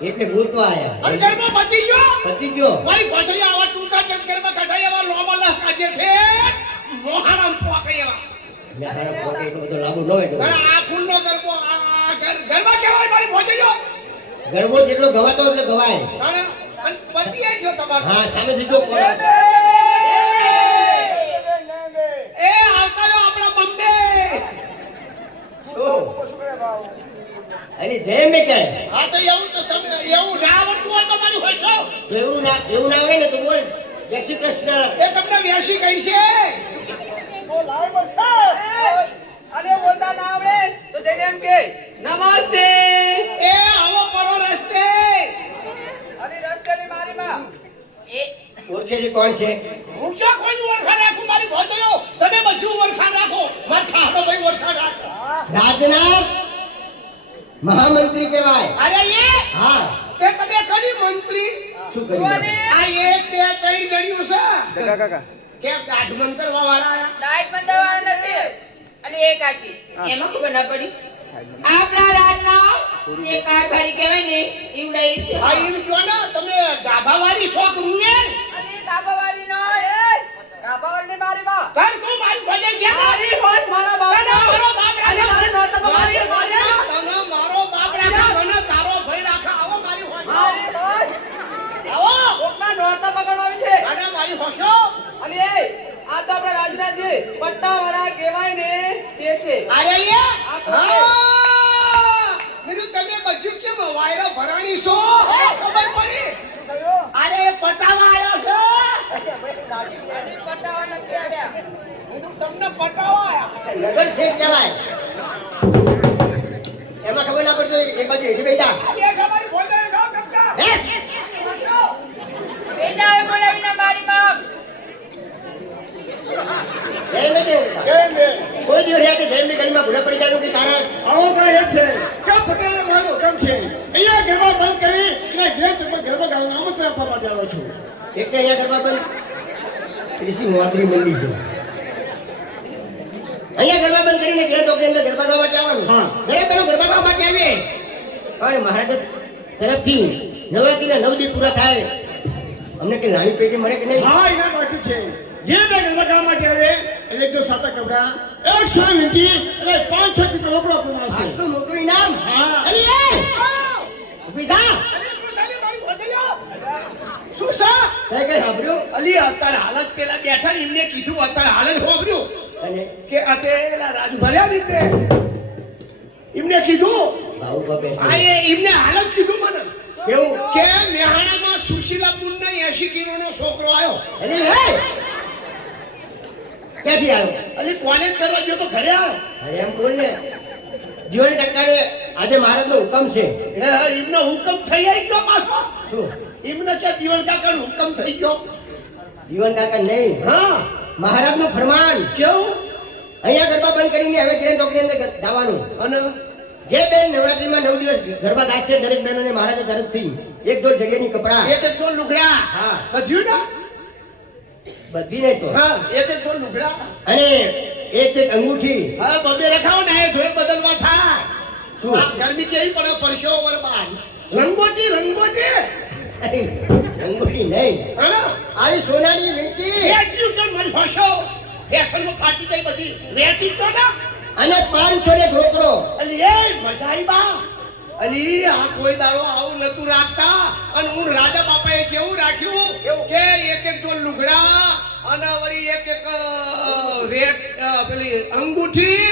એટલે ગુરતો આયા અને ઘરમાં પતી ગયો મારી ભોજઈ આવા ટૂંકા ચક્કરમાં કઢાઈ આવા લોબલા કાજે છે મોહારામ પોકે એવા યાર પોકે એટલો બધો લાંબુ ન હોય અરે આ ફૂલનો ગરબો ઘરમાં કેવાય મારી ભોજઈઓ ગરબો જેટલો ગવાતો એટલે ગવાય અને પતિ આઈ ગયો તમારો હા સામેથી જો એ આવતા રહ્યો આપણા બોમ્બે અલી જય મે કે હા તો એવું તો તમે એવું ના આવડતું હોય તો મારી હોય છો તો એવું ના આવડે ને તો બોલ જય શ્રી કૃષ્ણ એ તમને વ્યાસી કહી છે તો લાવ બસ અરે બોલતા ના આવડે તો જઈને એમ કે નમસ્તે એ આવો પડો રસ્તે અને રસ્તેની મારી માં એ ઓળખેલી કોણ છે હું ક્યાં કોઈનું ઓળખાણ રાખું મારી ભોજઈઓ તમે બધું ઓળખાણ રાખો માર ખાડો ભાઈ ઓળખાણ રાખો રાજના મહામંત્રી કહેવાય અરે એ હા તે તમે કરી મંત્રી શું કર્યું આ એક બે કઈ ગણ્યું છે કાકા કે ગાઢ મંતરવા વાળા આયા ડાયટ મંતરવાળા નથી અને એક આકી એમાં ખબર ના પડી આપણા રાજના જે કારભારી કહેવાય ને ઈવડાઈ છે હા એમ કયો ને તમે ગાભાવાળી શોખ રૂએલ અને કાબાવાળી નો એ કાબાવાળી મારી માં કર તું મારી ભોજઈ છે મારી હોશ મારા બાપનો મારો બાપ અને મારે નોટમાં મારી મારી તને મારો બાપ રાખા મને તારો ભાઈ રાખા આવો મારી હોશ મારી હોશ આવો કોકના નોટમાં પકડવા આવી છે અને મારી હોશો અને એ આ તો આપણા રાજનાજી પટ્ટાવાળા કહેવાય ને તે છે અરે એ આ તો હા મેરું તમે બધું કેમ વાયરા ભરાણી છો ખબર પડી અરે પટાવા આવ્યો છે અને પટાવા નથી આવ્યા મેરું તમને પટાવા આયા નગર શેઠ કહેવાય એમાં ખબર ના પડતો એક બાજુ હેઠી બેઠા એ તમારી ભોજઈ ખાઓ કબકા હે બેજાએ બોલાવીને મારી માં જય મે કોઈ દિવસ યાદ જય મે ગલીમાં ભૂલા પડી જાય કે કારણ આવો કાય છે કે પટેલને મારો કામ છે અહીંયા ગરબા બંધ કરી અને ગેમ ચપા ગરબા ગાવાનું આમંત્રણ આપવા માટે આવ્યો છું એક અહીંયા ગરબા બંધ કૃષિ વાદરી મંડી છે અહીંયા ગરબા બંધ કરીને ઘરે ટોકરી અંદર ગરબા ગાવા માટે આવવાનું હા. ઘરે પેલો ગરબા ગાવા માટે આવીએ પણ મહારાજ તરફથી નવરાત્રીના 9 દિવસ પૂરા થાય અમને કે નાની પેટી મળે કે નહીં હા એના બાકી છે જે બે ગરબા ગાવા માટે આવે એને જો સાતા કપડા 100 વીંટી અને 5-6 રૂપિયા રોકડા પ્રમાણશે આટલું મોટું ઇનામ હા. અલી એ ઊભી થા શું સા કઈ કઈ સાંભળ્યું અલી અત્યારે હાલત પેલા બેઠા ને એમને કીધું અત્યારે હાલ જ હોભર્યું અને કે અટેલા રાજુ ભર્યા ને એમને કીધું ભાવ બાપે આ એમને હાલ જ કીધું મને કેવું કે મેહાણામાં સુશીલા પુનના 80 કિલોનો છોકરો આવ્યો અલી હે ક્યાંથી આવ્યો અલી કોલેજ કરવા ગયો તો ઘરે આવ્યો અરે એમ બોલ ને જીવન કાકાને આજે મહારાજનો હુકમ છે એમનો હુકમ થઈ ગયો પાછો શું એમને ક્યાં દીવન કાકાનો હુકમ થઈ ગયો જીવન કાકા નહીં હા મહારાજનું ફરમાન કેવું અહીંયા ગરબા બંધ કરીને હવે કિરણ ટોકરી અંદર જવાનું અને જે બેન નવરાત્રીમાં 9 દિવસ ગરબા ગાશે દરેક બહેનોને મહારાજ તરફથી એક દોઢ જગ્યાની કપડા એક એક દોન લુગડા હા બધું ને બધી નહીં તો હા એક એક દોન લુગડા અને એક એક અંગૂઠી હા બબે રખાવ ને એ ધોઈ બદલવા થાય શું? આ ગરમી કેવી પડે પરસ્યો વર બાર રંગોટી અંગૂઠી નહીં, હા આવી સોનાની વીંટી વેચ્યું કે મારી ભાષો ફેશનમાં ફાટી ગઈ બધી વેચી તો ના અને 500 ને રોકડો. અલી એ મજા આવી બા અલી આ કોઈ દાડો આવું નતું રાખતા અને હું રાજા બાપાએ કેવું રાખ્યું કે એક એક જો લુગડા અને વળી એક એક વેટ પેલી અંગૂઠી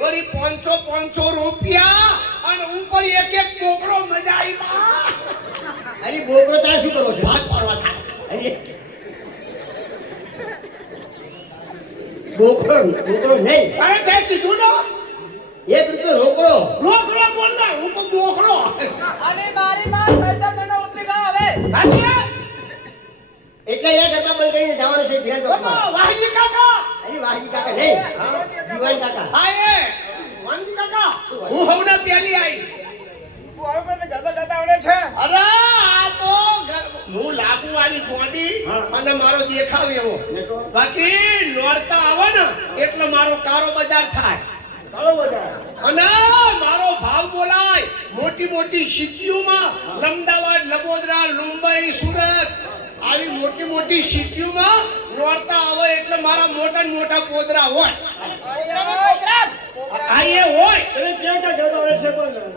વળી 500 રૂપિયા અને ઉપર એક એક બોકડો મજા આવી બા અરે બોકડો તારે શું કરવો છે? ભાત પાડવા થાય અરે બોકડો નહીં, અરે તે કીધું ને 1 રૂપિયો રોકડો. રોકડો બોલ ને હું તો બોકડો અને મારી માં સૈતર મહિનો ઉતરી ગયો હવે. હાજી એટલે એ ગરબા બંધ કરીને જવાનું છે ધીરજ બાપા. વાહજી કાકા અરે વાહજી કાકા નહીં, જીવન કાકા. હા એ વાહજી કાકા હું હવને પહેલી આવી તું હવે મને ગરબા ગાતા આવડે છે? અરે આ તો હું લાગુ આવી ગોડી અને મારો દેખાવ એવો બાકી નોરતા આવે ને એટલે મારો કારો બજાર થાય અને મારો ભાવ બોલાય મોટી મોટી સિટીઓમાં અમદાવાદ લબોદરા મુંબઈ સુરત આવી મોટી મોટી સિટીઓમાં નોરતા આવે એટલે મારા મોટા ને મોટા પોદરા હોય આ એ હોય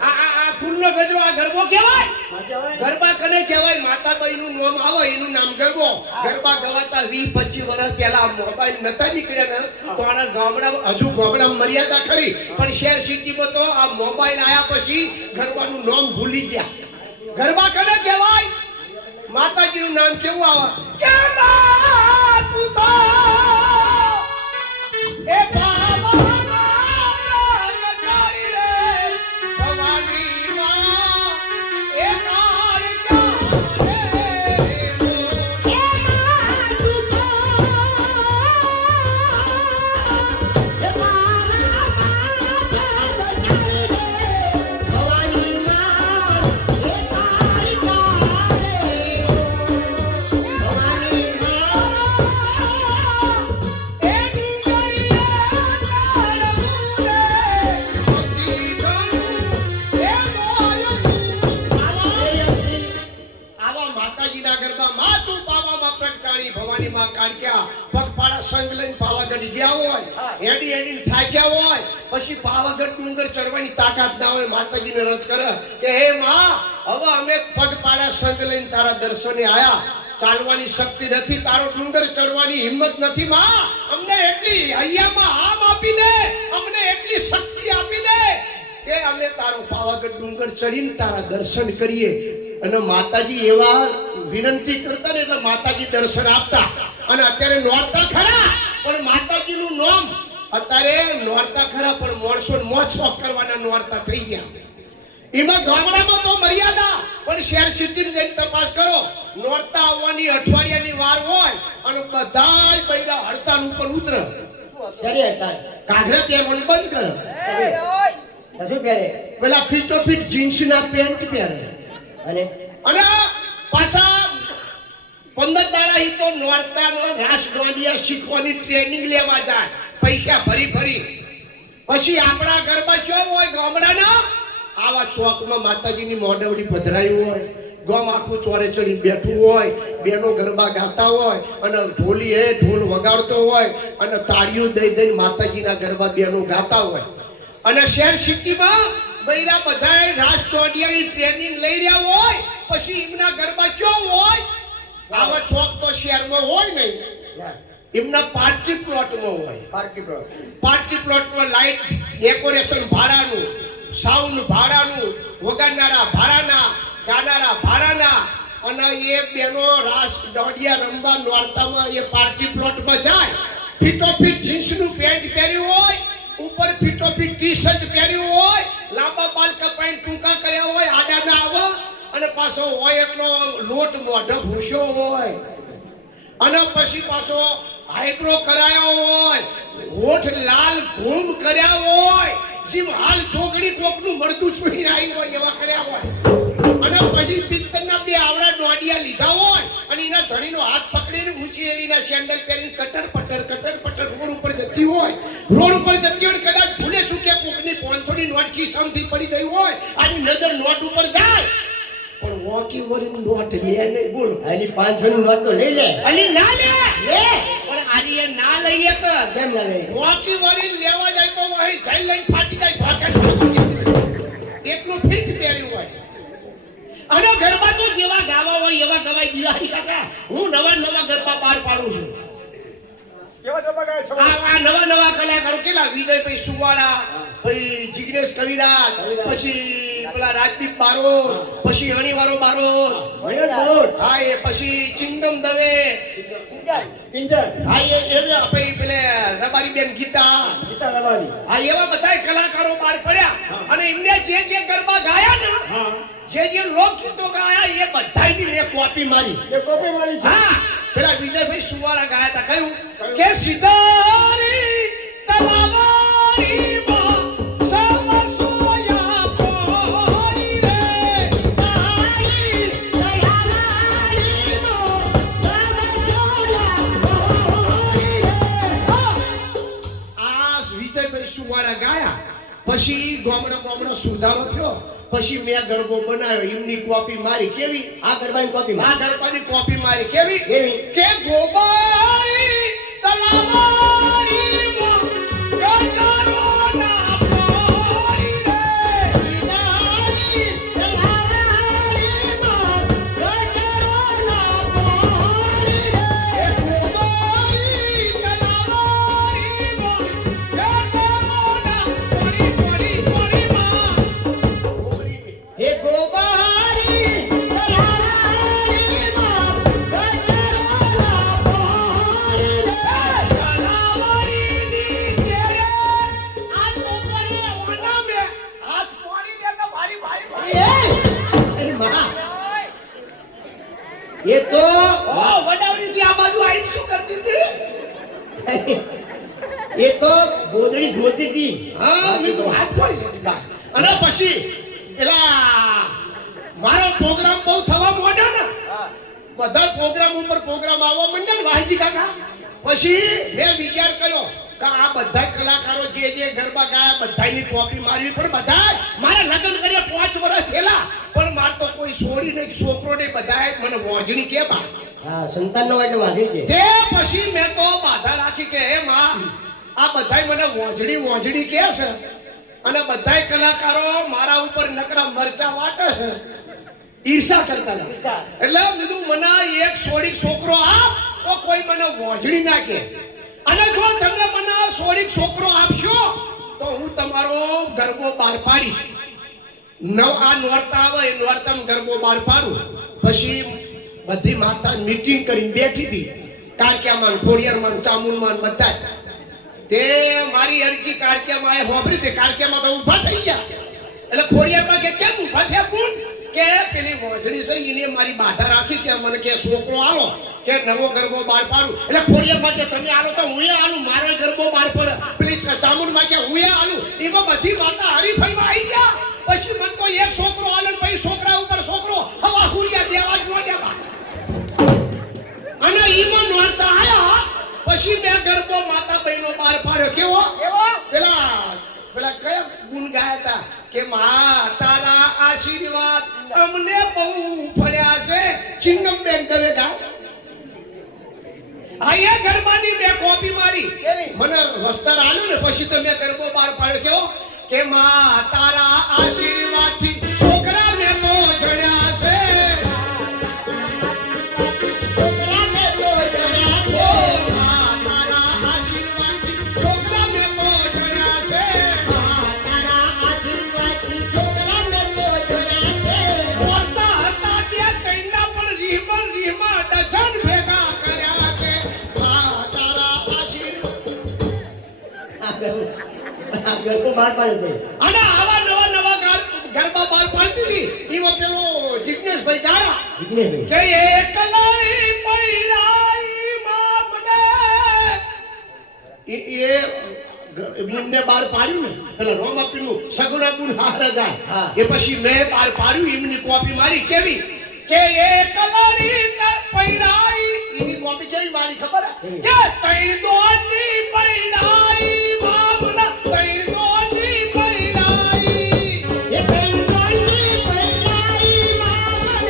આ ફૂલનો ગજરો આ ગરબો કહેવાય ગરબા કને કહેવાય માતાબાઈ નું નામ આવે એનું નામ ગરબો ગરબા ગવાતા 20-25 વર્ષ પહેલા મોબાઈલ નતા નીકળ્યા ને તો આના ગામડામાં હજુ ગામડામાં મર્યાદા ખરી પણ શહેર સિટીમાં તો આ મોબાઈલ આયા પછી ગરબાનું નામ ભૂલી ગયા ગરબા કને કહેવાય માતાજીનું નામ કેવું આવે કે મા તું તો એ પછી પાવાગઢ ડુંગર ચડવાની તાકાત ના હોય માતાજીને રજ કરે કે હે માં હવે અમે પગપાળા સંગ લઈને તારા દર્શને આયા ચાલવાની શક્તિ નથી તારો ડુંગર ચડવાની હિંમત નથી માં અમને એટલી હૈયામાં આમ આપી દે અમને એટલી શક્તિ આપી દે કે અમે તારો પાવાગઢ ડુંગર ચડીને તારા દર્શન કરીએ અને માતાજી એવા વિનંતી કરતા ને એટલે માતાજી દર્શન આપતા અને અત્યારે નોરતા ખરા પણ માતાજીનું નામ અત્યારે નોરતા ખરા પણ મોણસો મોજ શોખ કરવાના નોરતા થઈ ગયા એમાં ગામડામાં તો મર્યાદા પણ શહેર સિટીમાં જઈને તપાસ કરો નોરતા આવવાની અઠવાડિયાની વાર હોય અને બધાય બૈરા હડતાલ ઉપર ઉતરે શરી હડતાલ કાઘરા પહેરવાનું બંધ કરે શું પહેરે? પેલા ફીટો ફીટ જીન્સના પેન્ટ પહેરે અને પાછા 15 દાડા ઈ તો નોરતાનો રાસ દોડિયા શીખવાની ટ્રેનિંગ લેવા જાય પૈસા ભરી પછી આપણા ગરબા ચો હોય ગામડાના આવા ચોકમાં માતાજીની મોઢવડી પધરાઈ હોય ગામ આખું ચોરે ચડીને બેઠું હોય બેનો ગરબા ગાતા હોય અને ઢોલી ઢોલ વગાડતો હોય અને તાળીઓ દઈ માતાજીના ગરબા બેનો ગાતા હોય અને શહેર સિટીમાં બૈરા બધાએ રાસ દોડિયાની ટ્રેનિંગ લઈ રહ્યા હોય પછી એમના ગરબા ચો હોય આવા ચોક તો શહેરમાં હોય નહીં એમના પાર્ટી પ્લોટમાં હોય પાર્ટી પ્લોટમાં લાઈટ ડેકોરેશન ભાડાનું સાઉન્ડ ભાડાનું વગાડનારા ભાડાના ગાનારા ભાડાના અને એ બેનો રાસ દોડિયા રમવા નોરતામાં એ પાર્ટી પ્લોટમાં જાય ફીટોફીટ જીન્સનું પેન્ટ પહેર્યું હોય ઉપર ફીટોફીટ ટી શર્ટ પહેર્યું હોય લાંબા બાલ કપાઈને ટૂંકા કર્યા હોય આડા ના આવે અને પાછો હોય એટલો લોટ મોઢો ભૂસ્યો હોય અને પછી પાછો આઈબ્રો કરાયો હોય હોઠ લાલ ઘૂમ કર્યા હોય જીવ હાલ છોકરી કોકનું મળતું છોડી આવી હોય એવા કર્યા હોય અને પછી પિત્તરના બે આવડા દોડિયા લીધા હોય અને એના ધણીનો હાથ પકડીને ઊંચી એડીના સેન્ડલ પહેરીને કટર પટર રોડ ઉપર જતી હોય કદાચ ભૂલે ચૂકે કોકની 500ની નોટ ખિસ્સામાંથી પડી ગઈ હોય આની નજર નોટ ઉપર જાય પણ વોકી વરીને નોટ લે નહીં બોલો હજી 500 ની નોટ તો લઈ લે. અલી ના લે લે પણ આરી એ ના લઈએ કે કેમ ના લઈ? વોકી વરીને લેવા જાય તો અહીં જઈ લઈને ફાટી જાય ધોકા એટલું ફિટ પહેર્યું હોય અને ગરબા તો જેવા ગાવા હોય એવા ગવાય દિવાળી કાકા હું નવા નવા ગરબા બહાર પાડું છું આ નવા નવા કલાકારો કેટલા વિજયભાઈ સુવાળા પછી જિગ્નેશ કવિરાજ પછી પેલા રાજદીપ બારોટ પછી અણીવારો બારોટ હા એ પછી ચિંદમ દવે હા એ પછી પેલે રબારીબેન ગીતા હા એવા બધા કલાકારો બહાર પડ્યા અને એમને જે જે ગરબા ગાયા ને જે લોકગીતો ગાયા એ બધાની મેં કોપી મારી હા પેલા વિજયભાઈ સુવાળા ગાયા હતા કયું કે સિતારી તલાવારી માં સમસોયા કોરી રે તારી તલાવારી માં સમસોયા કોરી રે આ વિજયભાઈ સુવાળા ગાયા પછી ગામડો સુધારો થયો પછી મેં ગરબો બનાવ્યો એમની કોપી મારી કેવી આ ગરબાની કોપી આ ગરબાની કોપી મારી કેવી કેવી? કે ગોબારી તલાવારી માં ગટારો ના પાડી રે વિદારી તલાવારી માં ગટારો ના પાડી રે ગોબારી તલાવારી માં ગટારો ના પાડી માં હે ગોબારી તલાવારી માં ગટારો ના પાડી રે તલાવારીની તેરે આ તો કરે ઓના મે હાથ પાડી લે તો ભારી ભારી એ અરે માં એ તો ઓ વડાવડી થી આ બાજુ આઈ શું કરતી હતી એ તો ગોદડી જોતી હતી. હા મેં તો હાથ પાડી લેતી બા અને પછી એલા મારો પ્રોગ્રામ બહુ થવા માંડ્યો ને બધા પ્રોગ્રામ ઉપર પ્રોગ્રામ આવવા માંડ્યા ને વાહજી કાકા પછી મેં વિચાર કર્યો કે આ બધા કલાકારો જે જે ગરબા ગાયા બધાની કોપી મારવી પણ બધા મારા લગ્ન કર્યા 5 વર્ષ થયેલા પણ માર તો કોઈ છોડી નહીં છોકરો નહીં બધા મને વોંજણી કે બા હા સંતાન નો એટલે વાંધી છે. તે પછી મેં તો બાધા રાખી કે હે માં આ બધાય મને વોંજડી કે છે અને બધાય કલાકારો મારા ઉપર નકરા મરચા વાટે છે ઈર્ષા કરતા હતા એટલે કીધું મને એક સોડીક છોકરો આપ તો કોઈ મને વોંજડી નાખે અને જો તમે મને સોડીક છોકરો આપશો તો હું તમારો ગરબો બહાર પાડીશ આ નોરતા આવે એ નોરતામાં ગરબો બહાર પાડું પછી બધી માતા મીટિંગ કરીને બેઠી હતી કારકિયામાં ખોડિયારમાં ચામુંડમાં બધા તે મારી અરજી કારકિયામાં એ હોબરી તે કારકિયામાં તો ઊભા થઈ ગયા એટલે ખોડિયારમાં કે કેમ ઊભા થયા બુન કે પેલી વોંજડી છે એને મારી બાધા રાખી કે મને કે છોકરો આલો કે નવો ગરબો બહાર પાડું એટલે ખોડિયારમાં કે તમે આલો તો હું આલું મારો ગરબો બહાર પડે પેલી ચામુંડમાં કે હું આલું એમાં બધી માતા હરીફાઈમાં આવી ગયા પછી મને તો એક છોકરો આલો ને પછી છોકરા ઉપર છોકરો હવા હુરિયા દેવા જ ન દેવા અને ઈમાં નોરતા આયા પછી મેં ગરબો માતા બહેનો બહાર પાડ્યો કેવો પેલા કયા ગુણ ગાયા હતા કે માં તારા આશીર્વાદ અમને બહુ ફળ્યા છે ચિંગમ બેન દવે ગાવ આયા ગરબાની મેં કોપી મારી મને વસ્તર આલ્યું ને પછી તો મેં ગરબો બહાર પાડ્યો કેવો કે માં તારા આશીર્વાદથી છોકરા મેં તો જણ્યા છે ગરબો બહાર પાડે છે અને આવા નવા ગરબા બહાર પાડતી હતી એમાં પેલો જિગ્નેશભાઈ ગાયા વિઘ્નેશભાઈ. કે એકલાની પૈરાઈ માં મને એમને બહાર પાડ્યું ને પેલા રોમાપીનું સગુણાપુર હારે જાય હા. એ પછી મેં બહાર પાડ્યું એમની કોપી મારી કેવી કે એકલાની પૈરાઈ એની કોપી કેવી મારી ખબર કે તૈણ દોની પૈરાઈ મામના તૈણ દોની પૈરાઈ એ તૈણ દોની પૈરાઈ મામના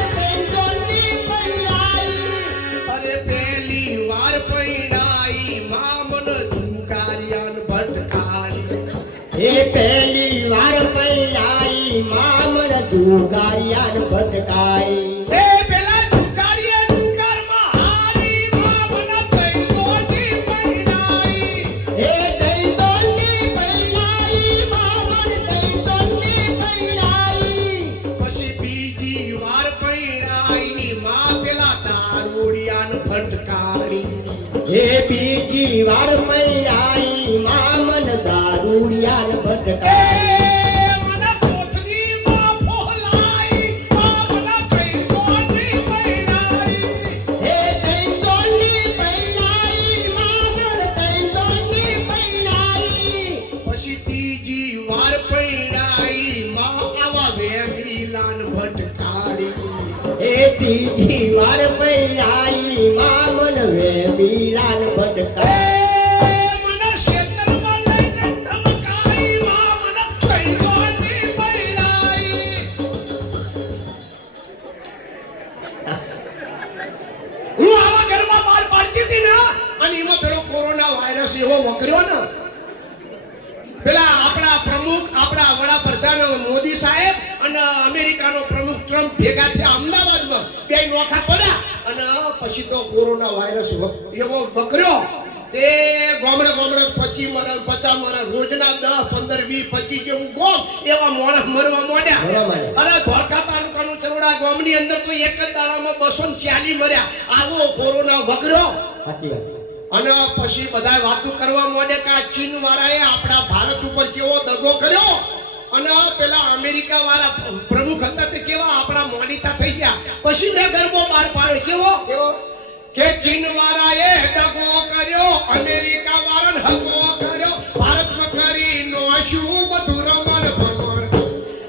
આઈ મા મન જુગારિયાન ભટકારી એ પહેલી વાર પૈણાઈ મામન જુગારિયાન ભટકાઈ એ પેલા જુગારીએ જુગારમાં હારી મા મન તૈડોની પૈણાઈ એ દૈતોની પૈણાઈ મામન દૈતોની પૈણાઈ પછી બીજી વાર પૈણાઈ મા પેલા દારૂડિયાન ભટકારી એ બીજી વાર પૈણાઈ મામન દારૂડિયાન ભટકાઈ મને કોથળીમાં ફોલાઈ મા મન તૈડોની પૈણાઈ એ દૈતોની પૈણાઈ મામન દૈતોની પૈણાઈ પછી ત્રીજી વાર પૈણાઈ માં આવા વેમીલાન ભટકારી એ ત્રીજી વાર પૈણાઈ મામન વેમીલાન ભટકાઈ મને ક્ષેત્રમાં લઈને ધમકાઈ માં મને તૈડોની પૈણાઈ હું આવા ઘરમાં બહાર પાડતી હતી ને અને એમાં પેલો કોરોના વાયરસ એવો વકર્યો ને પેલા આપણા પ્રમુખ આપણા વડાપ્રધાન મોદી સાહેબ અને અમેરિકાનો પ્રમુખ ટ્રમ્પ ભેગા થયા અમદાવાદમાં બે નોખા પડ્યા અને પછી તો કોરોના વાયરસ એવો વકર્યો તે ગામડે ગામડે 25 મરણ 50 મરણ રોજના 10 15 20 25 જેવું ગોમ એવા માણસ મરવા માંડ્યા મરવા માંડ્યા. અરે ધોળકા તાલુકાનું ચરોડા ગામની અંદર તો એક જ દાડામાં 240 મર્યા આવો કોરોના વકર્યો સાચી વાત અને પછી બધા વાતો કરવા માંડે કે આ ચીન વાળાએ આપણા ભારત ઉપર કેવો દગો કર્યો અને પેલા અમેરિકા વાળા પ્રમુખ હતા તે કેવા આપણા મોડીતા થઈ ગયા પછી મેં ગરબો બહાર પાડ્યો કેવો કે ચીન વાળાએ દગો કર્યો અમેરિકા વાળાને હગો કર્યો ભારતમાં કરી નો શું બધું રમણ ભમણ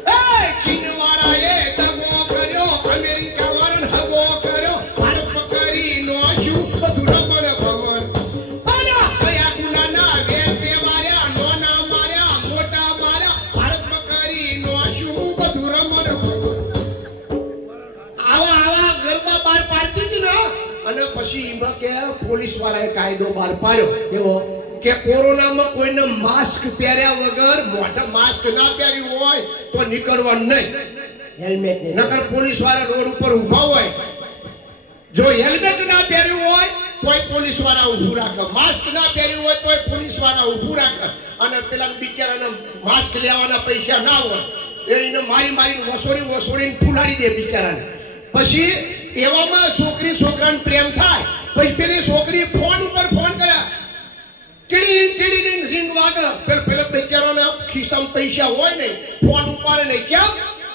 એ ચીન વાળાએ દગો કર્યો અમેરિકા વાળાને હગો કર્યો ભારતમાં કરી નો શું બધું રમણ ભમણ આના કયા ગુનાના વેર તે માર્યા નોના માર્યા મોટા માર્યા ભારતમાં કરી નો શું બધું રમણ ભમણ આવા ગરબા બહાર પાડતી હતી ને અને પછી એમાં કે પોલીસ વાળાએ કાયદો બહાર પાડ્યો એવો કે કોરોનામાં કોઈને માસ્ક પહેર્યા વગર મોઢા માસ્ક ના પહેર્યું હોય તો નીકળવાનું નહીં હેલ્મેટ ને નકર પોલીસ વાળા રોડ ઉપર ઊભા હોય જો હેલ્મેટ ના પહેર્યું હોય તોય પોલીસ વાળા ઊભું રાખે માસ્ક ના પહેર્યું હોય તોય પોલીસ વાળા ઊભું રાખે અને પેલા બિચારાને માસ્ક લેવાના પૈસા ના હોય એને મારીને વસોડીને ફૂલાડી દે બિચારાને પછી એવામાં છોકરી છોકરાને પ્રેમ થાય પછી પેલી છોકરી ફોન ઉપર ફોન કરે ટીડી રિંગ વાગે પેલા બિચારાના ખિસ્સામાં પૈસા હોય ને ફોન ઉપાડે નહીં કેમ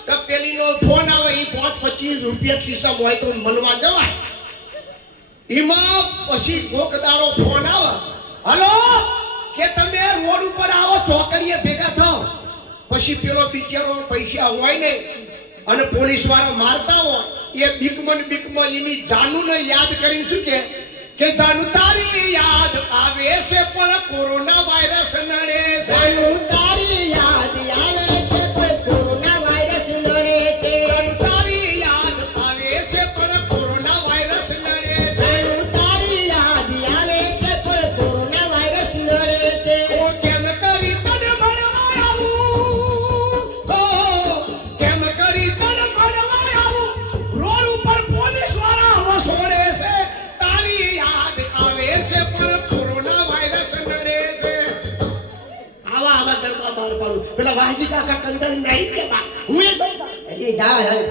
કે પેલીનો ફોન આવે એ 5-25 રૂપિયા ખિસ્સામાં હોય તો મળવા જવાય એમાં પછી ગોકદારો ફોન આવે હલો કે તમે રોડ ઉપર આવો ચોકડીએ ભેગા થાઓ પછી પેલો બિચારો પૈસા હોય ને અને પોલીસ વાળા મારતા હોય એ બીકમાં એની જાનુને યાદ કરીને શું કે જાનુ તારી યાદ આવે છે પણ કોરોના વાયરસ નડે છે જાનું તારી યાદ આવે છે પણ કોરોના વાયરસ નડે છે જાનુ તારી યાદ આવે છે પણ કોરોના વાયરસ નડે છે જાનું તારી યાદ આવે છે પણ કોરોના વાયરસ નડે છે ઓ કેમ કરી તને મળવા આવું ઓ કેમ કરી તને મળવા આવું રોડ ઉપર પોલીસ વાળા વસોડે છે તારી યાદ આવે છે પણ કોરોના વાયરસ નડે છે આવા ગરબા બહાર પાડું પેલા વાહજી કાકા કંટાળી નહીં કે બા હું એ એટલે જા હાલ